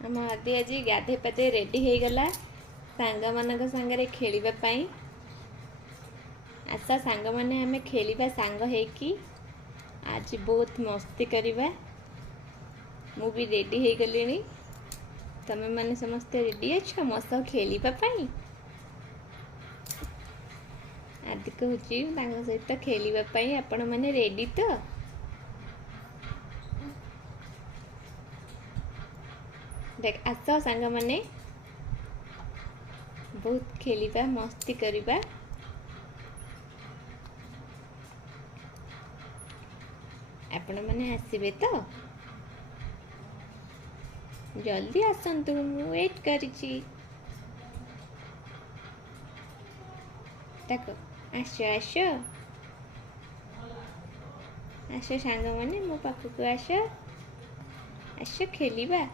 आम आदि आज गाधे पाधे रेडी हो गला सांग मान सांगे खेलिबा पाई। आशा सांग माने आमे खेलिबा सांग हेकी आज बहुत मस्ती करिबा। मु भी रेडी हो गलिनी, तमे माने समस्ते रेडी अछ मो सह खेलिबा पाई। आदि कहूची तांग सहित खेलिबा पाई आपण माने रेडी तो? देख आस सांग माने बहुत खेलिबा मस्ती करिबा। आपण माने आसीबे तो? जल्दी आसंतु मु वेट करिची। देखो आसो आसो आसो सांग माने मो पाखु को आसो आसो खेलिबा।